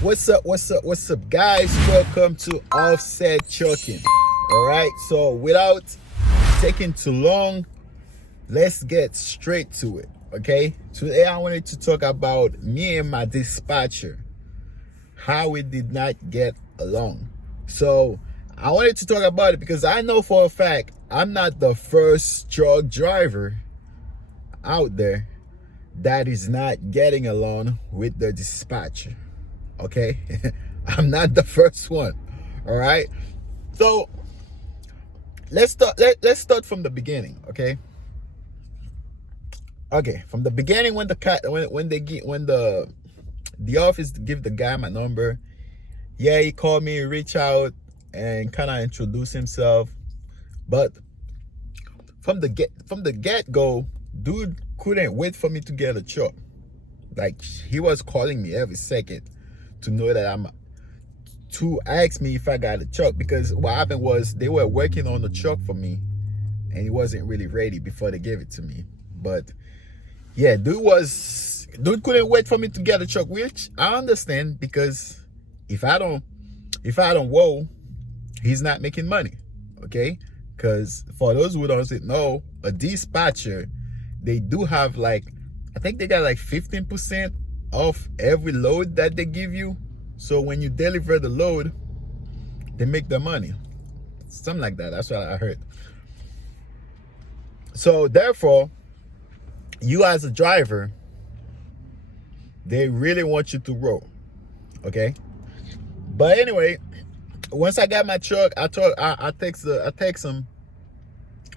What's up, guys? Welcome to Offset Trucking. All right, so without taking too long, let's get straight to it. Okay, today I wanted to talk about me and my dispatcher, how we did not get along. So I wanted to talk about it because I know for a fact I'm not the first truck driver out there that is not getting along with the dispatcher. Okay, I'm not the first one. All right, so let's start from the beginning. Okay, from the beginning, when the office give the guy my number, yeah, he called me, reach out and kind of introduce himself. But from the get go, dude couldn't wait for me to get a truck. Like, he was calling me every second to know that to ask me if I got a truck, because what happened was they were working on the truck for me and he wasn't really ready before they gave it to me. But yeah, dude couldn't wait for me to get a truck, which I understand, because if I don't whoa, he's not making money. Okay, because for those who don't know, a dispatcher, they do have, like, I think they got like 15% off every load that they give you. So when you deliver the load, they make their money, something like that. That's what I heard. So therefore, you as a driver, they really want you to roll. Okay, but anyway, once I got my truck, I text him.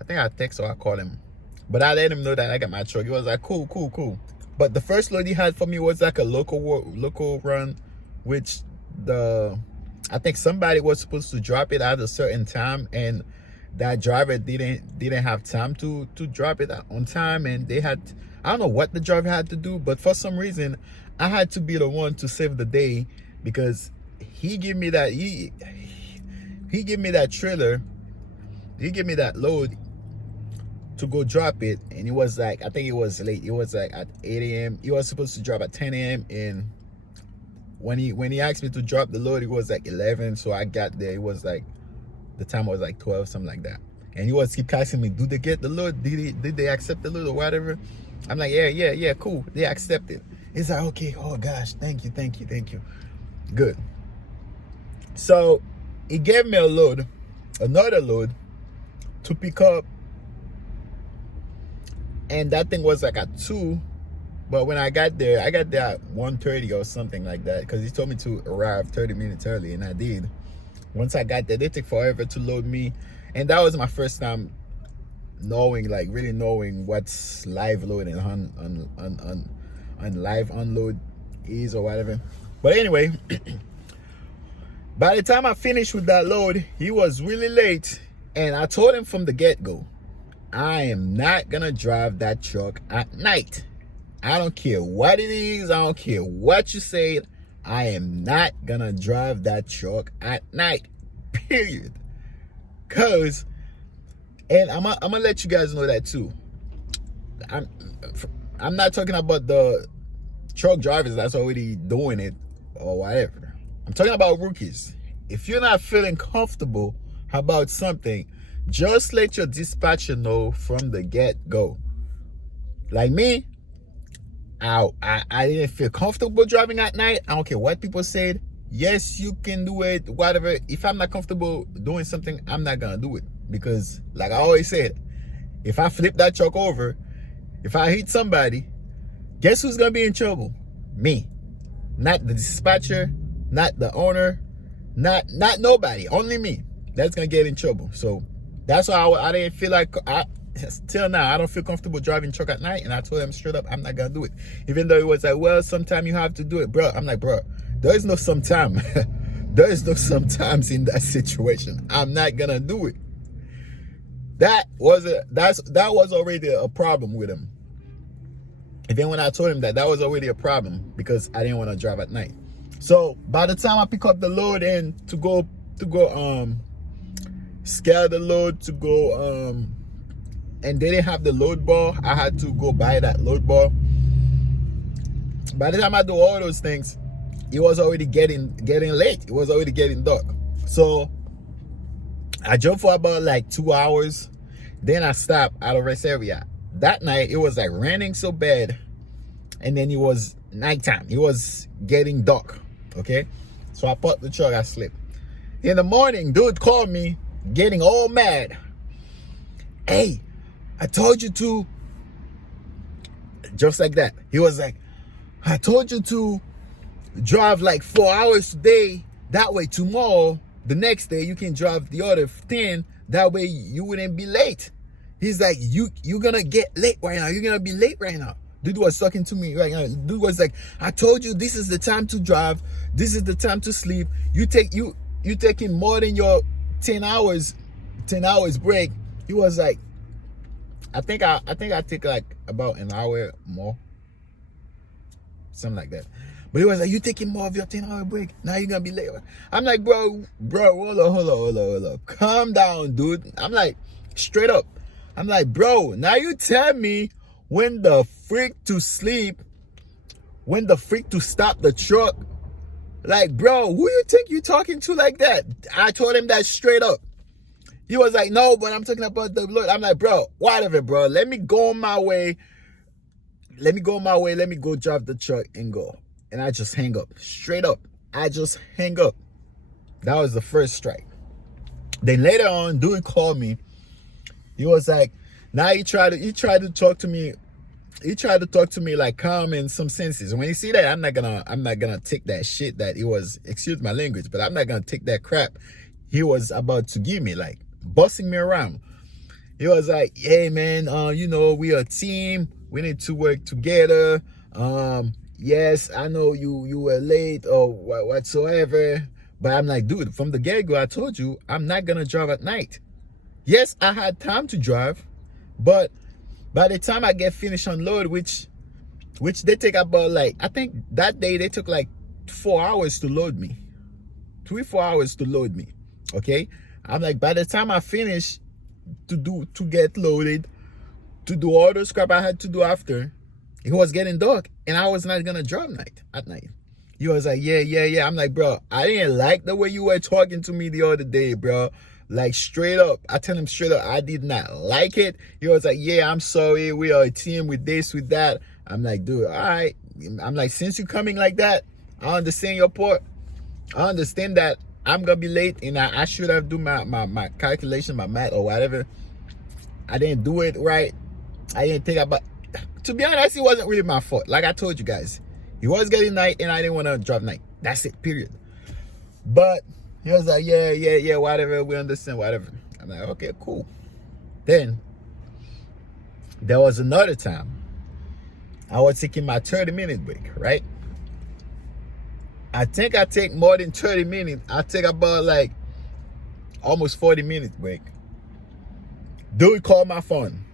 I think I text or I call him, but I let him know that I got my truck. He was like, cool. But the first load he had for me was like a local run, which I think somebody was supposed to drop it at a certain time, and that driver didn't have time to drop it on time, and I don't know what the driver had to do, but for some reason I had to be the one to save the day, because he gave me that trailer, he gave me that load to go drop it, and it was like, I think it was late. It was like at 8 a.m. He was supposed to drop at 10 a.m. and when he asked me to drop the load, it was like 11. So I got there, it was like, the time was like 12, something like that. And he was keep asking me, did they get the load? Did they accept the load or whatever? I'm like, yeah, cool, they accepted. He's like, okay, oh gosh, thank you. Good. So he gave me another load to pick up, and that thing was like at 2. But when I got there at 1:30 or something like that, because he told me to arrive 30 minutes early, and I did. Once I got there, they took forever to load me, and that was my first time really knowing what's live load and on live unload is or whatever. But anyway, by the time I finished with that load, he was really late, and I told him from the get-go, I am not gonna drive that truck at night. I don't care what it is, I don't care what you say, I am not gonna drive that truck at night, period. And I'm gonna let you guys know that too. I'm not talking about the truck drivers that's already doing it or whatever. I'm talking about rookies. If you're not feeling comfortable about something, just let your dispatcher know from the get-go. Like me, I didn't feel comfortable driving at night. I don't care what people said. Yes, you can do it, whatever. If I'm not comfortable doing something, I'm not gonna do it. Because like I always said, if I flip that truck over, if I hit somebody, guess who's gonna be in trouble? Me. Not the dispatcher, not the owner, not nobody, only me. That's gonna get in trouble. So that's why I didn't feel like, till now, I don't feel comfortable driving truck at night. And I told him straight up, I'm not gonna do it. Even though it was like, well, sometime you have to do it, bro. I'm like, bro, there is no sometime. There is no sometimes in that situation. I'm not gonna do it. That was already a problem with him. And then when I told him that was already a problem, because I didn't want to drive at night. So by the time I pick up the load and to go scale the load, to go and they didn't have the load bar, I had to go buy that load bar. By the time I do all those things, it was already getting late. It was already getting dark. So I drove for about like 2 hours. Then I stopped at a rest area. That night, it was like raining so bad. And then it was nighttime. It was getting dark. Okay? So I parked the truck. I slept. In the morning, dude called me getting all mad. Hey, I told you to. Just like that. He was like, I told you to drive like 4 hours today. That way tomorrow, the next day, you can drive the other 10. That way you wouldn't be late. He's like, you're gonna get late right now. You're gonna be late right now. Dude was talking to me right now. Dude was like, I told you this is the time to drive. This is the time to sleep. You taking more than your 10 hours break. He was like, I think I take like about an hour more. Something like that. But he was like, you taking more of your 10-hour break. Now you're gonna be late. I'm like, bro, hold on. Calm down, dude. I'm like, straight up. I'm like, bro, now you tell me when the freak to sleep, when the freak to stop the truck. Like, bro, who you think you talking to like that? I told him that straight up. He was like, no, but I'm talking about the Lord. I'm like, bro, whatever, bro. Let me go on my way. Let me go drive the truck and go. And I just hang up. Straight up. I just hang up. That was the first strike. Then later on, dude called me. He was like, now he tried to talk to me. He tried to talk to me like calm in some senses. When you see that, I'm not gonna take that shit that it was, excuse my language, but I'm not gonna take that crap he was about to give me, like bossing me around. He was like, hey man, we are a team. We need to work together. Yes, I know you were late or whatsoever. But I'm like, dude, from the get-go, I told you, I'm not going to drive at night. Yes, I had time to drive. But by the time I get finished unload, which they take about like, I think that day they took like 4 hours to load me. 3-4 hours to load me. Okay? I'm like, by the time I finish to get loaded, to do all the scrap I had to do after, it was getting dark and I was not gonna drive at night. He was like, yeah. I'm like, bro, I didn't like the way you were talking to me the other day, bro. Like straight up. I tell him straight up, I did not like it. He was like, yeah, I'm sorry. We are a team with this, with that. I'm like, dude, all right. I'm like, since you're coming like that, I understand your part. I understand that I'm gonna be late and I should have do my calculation, my math or whatever. I didn't do it right. I didn't think about, to be honest, it wasn't really my fault. Like I told you guys, it was getting night and I didn't want to drive night. That's it, period. But he was like, yeah, whatever, we understand, whatever. I'm like, okay, cool. Then there was another time I was taking my 30-minute break, right? I think I take more than 30 minutes. I take about like almost 40-minute break. Dude called my phone.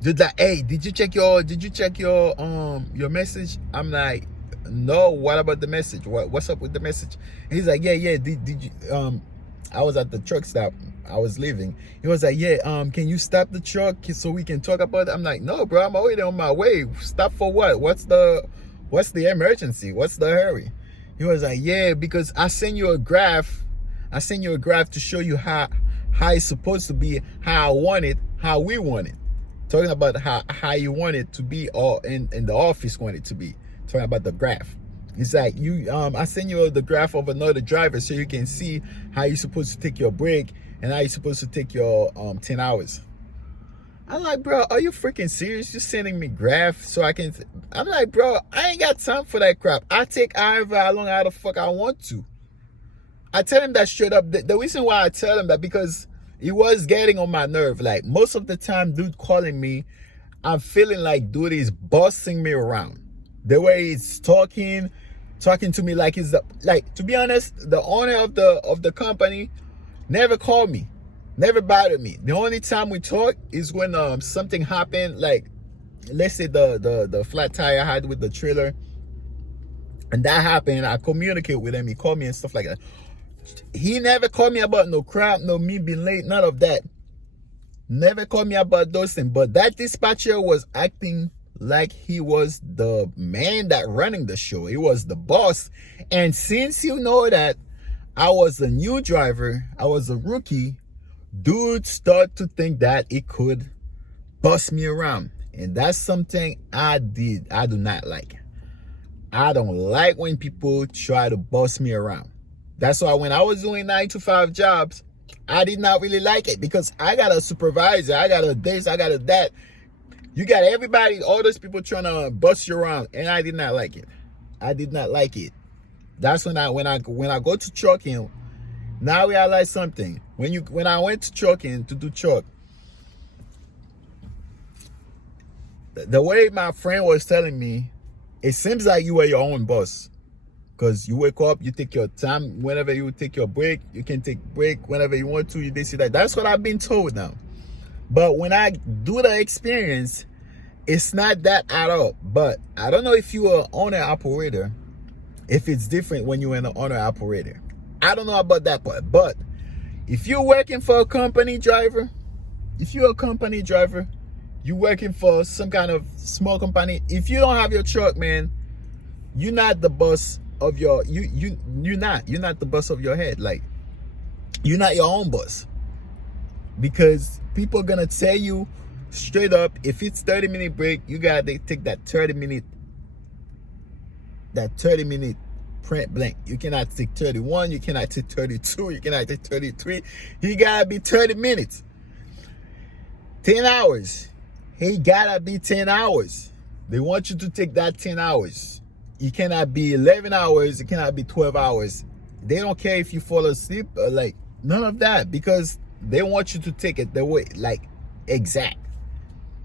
Dude like, hey, did you check your message? I'm like, no, what about the message? What's up with the message? And he's like, yeah, did you I was at the truck stop. I was leaving. He was like, yeah, can you stop the truck so we can talk about it? I'm like, no, bro, I'm already on my way. Stop for what? What's the emergency? What's the hurry? He was like, yeah, because I sent you a graph. I sent you a graph to show you how it's supposed to be, how I want it, how we want it. Talking about how you want it to be, or in the office want it to be. Talking about the graph. It's like, I send you the graph of another driver so you can see how you're supposed to take your break and how you're supposed to take your 10 hours. I'm like, bro, are you freaking serious? You're sending me graph so I can... I'm like, bro, I ain't got time for that crap. I take however how long how the fuck I want to. I tell him that straight up. The reason why I tell him that, because it was getting on my nerve. Like, most of the time, dude calling me, I'm feeling like dude is bossing me around. The way he's talking to me like he's like, to be honest, the owner of the company never called me, never bothered me. The only time we talk is when something happened, like let's say the flat tire I had with the trailer, and that happened. I communicate with him. He called me and stuff like that. He never called me about no crap, no me being late, none of that. Never called me about those things. But that dispatcher was acting like he was the man that running the show. He was the boss. And since you know that I was a new driver, I was a rookie, dude start to think that it could bust me around. And that's something I do not like. I don't like when people try to boss me around. That's why when I was doing 9 to 5 jobs, I did not really like it, because I got a supervisor, I got a this, I got a that. You got everybody, all those people trying to bust you around, and I did not like it. I did not like it. That's when I go to trucking. Now I realize something. When I went to trucking to do truck, the way my friend was telling me, it seems like you were your own boss. Because you wake up, you take your time. Whenever you take your break, you can take break whenever you want to. You this, that. That's what I've been told now. But when I do the experience, it's not that at all. But I don't know if you are owner operator, if it's different when you're an owner operator. I don't know about that part. But if you're working for a company driver, if you're a company driver, you're working for some kind of small company, if you don't have your truck, man, you're not the boss of your you're not the boss of your head. Like, you're not your own boss, because people are gonna tell you straight up, if it's 30-minute break, you gotta take that 30-minute print blank. You cannot take 31, you cannot take 32, you cannot take 33. He gotta be 30 minutes, 10 hours. He gotta be 10 hours. They want you to take that 10 hours. It cannot be 11 hours. It cannot be 12 hours. They don't care if you fall asleep, or like, none of that, because they want you to take it the way, like, exact.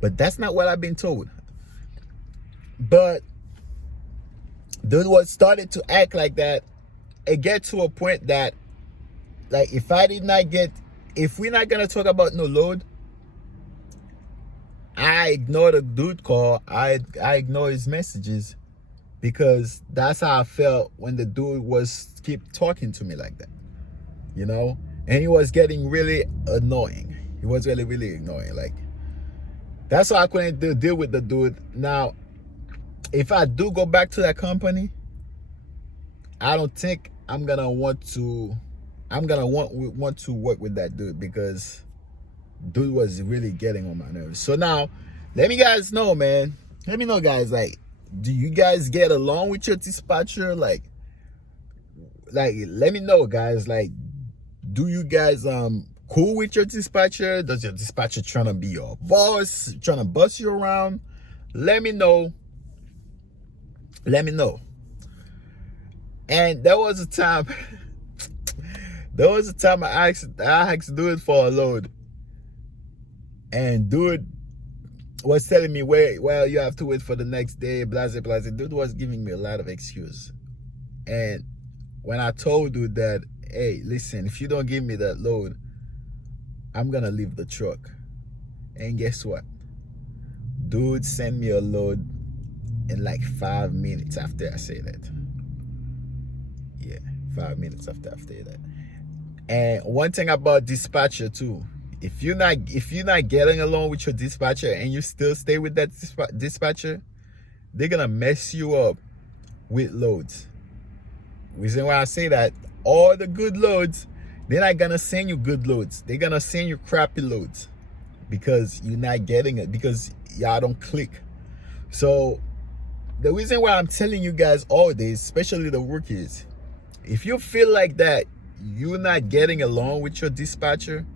But that's not what I've been told. But dude was started to act like that. It get to a point that, like, if we're not gonna talk about no load, I ignore the dude call. I ignore his messages, because that's how I felt when the dude was keep talking to me like that, you know? And he was getting really annoying. He was really, really annoying. Like, that's why I couldn't deal with the dude. Now, if I do go back to that company, I don't think I'm gonna want to work with that dude, because dude was really getting on my nerves. So now, let me guys know, man. Let me know, guys, like, do you guys get along with your dispatcher? Like let me know, guys. Like, do you guys cool with your dispatcher? Does your dispatcher trying to be your boss, trying to bust you around? Let me know. Let me know. And there was a time I asked dude for a load, and dude was telling me, well, you have to wait for the next day, blah, blah, blah. Dude was giving me a lot of excuse. And when I told dude that, hey, listen, if you don't give me that load, I'm gonna leave the truck. And guess what? Dude sent me a load in like 5 minutes after I say that. Yeah, 5 minutes after I say that. And one thing about dispatcher too, if you're not getting along with your dispatcher and you still stay with that dispatcher, they're gonna mess you up with loads. Reason why I say that, all the good loads, they're not gonna send you good loads. They're gonna send you crappy loads, because you're not getting it, because y'all don't click. So the reason why I'm telling you guys all this, especially the rookies, if you feel like that you're not getting along with your dispatcher,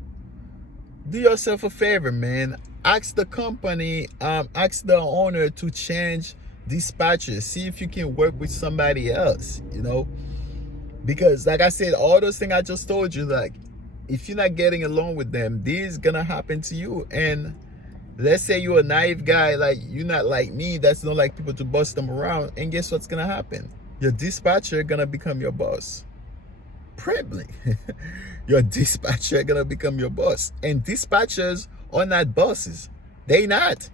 do yourself a favor, man. Ask the company, ask the owner to change dispatchers. See if you can work with somebody else, you know? Because like I said, all those things I just told you, like, if you're not getting along with them, this is gonna happen to you. And let's say you're a naive guy, like, you're not like me, that's not like people to bust them around, and guess what's gonna happen? Your dispatcher gonna become your boss. Probably. Your dispatcher gonna become your boss. And dispatchers are not bosses. They're not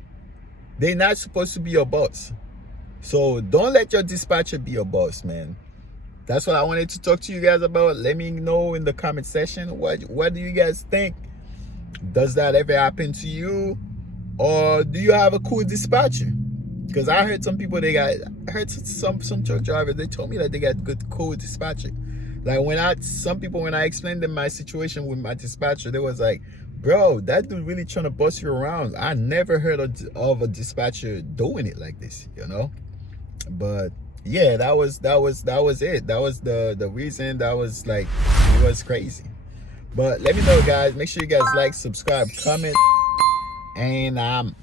supposed to be your boss. So don't let your dispatcher be your boss, man. That's what I wanted to talk to you guys about. Let me know in the comment section, what do you guys think? Does that ever happen to you? Or do you have a cool dispatcher? Because I heard some people, I heard some truck drivers, they told me that they got good code dispatching. Like when I explained them my situation with my dispatcher, they was like, bro, that dude really trying to bust you around. I never heard of a dispatcher doing it like this, you know? But yeah, that was it. That was the reason. That was like, it was crazy. But let me know, guys. Make sure you guys like, subscribe, comment, and